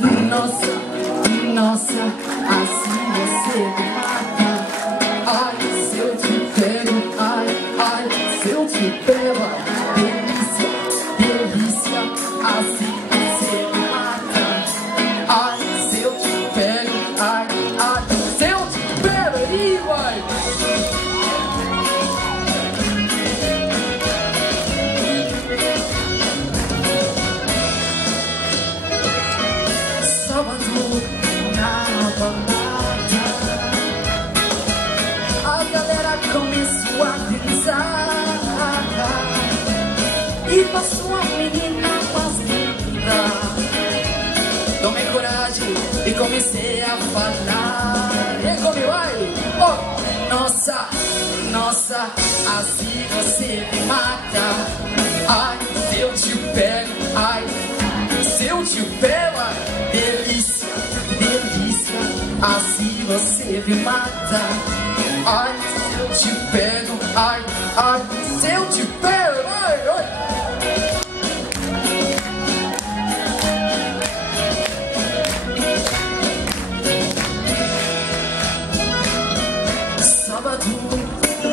nossa, nossa, assim você me mata. Ai, se eu te pego, ai, ai, se eu te pego, ai, delícia, delícia, assim você me mata. Ai, se eu te pego, ai, ai, se eu te pego, aí vai. Sábado na balada, a galera começou a dançar e passou uma menina mais linda. Tomei coragem e comecei a falar. E como vai? Oh, nossa, nossa, assim você me mata. Ai, se eu te pego, ai, se eu te pego, ai, delícia, delícia, assim você me mata. Ai, se eu te pego, ai, ai, se eu te pego, ai, ai. Sábado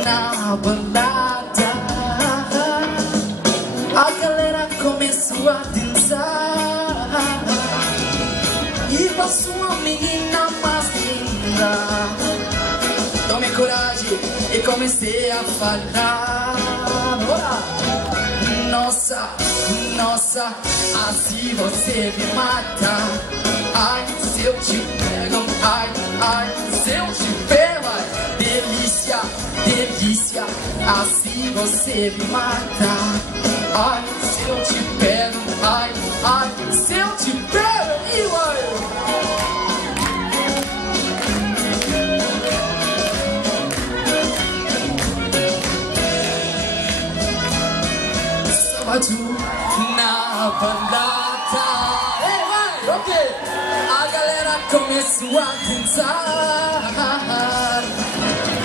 na balada, a galera começou a dançar e passou uma menina mais linda. Tomei coragem e comecei a falar. Bora! Nossa, nossa, assim você me mata. Ai, se eu te pego, ai, ai, se eu te pego, ai, delícia, delícia, assim você me mata. Ai, se eu te pego, ai, ai, se eu te pego, e vai. Sábado na balada, ei, vai, ok. A galera começou a dançar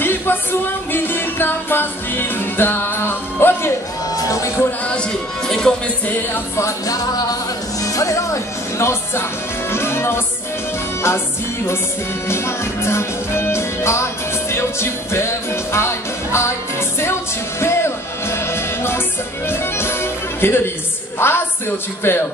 e passou a menina mais linda. Ok, tomei coragem e comecei a falar. Olha, olha, nossa, nossa, assim você me mata. Ai, se eu te pego, ai, ai, se eu te pego, nossa, que delícia. Ah, se eu te pego.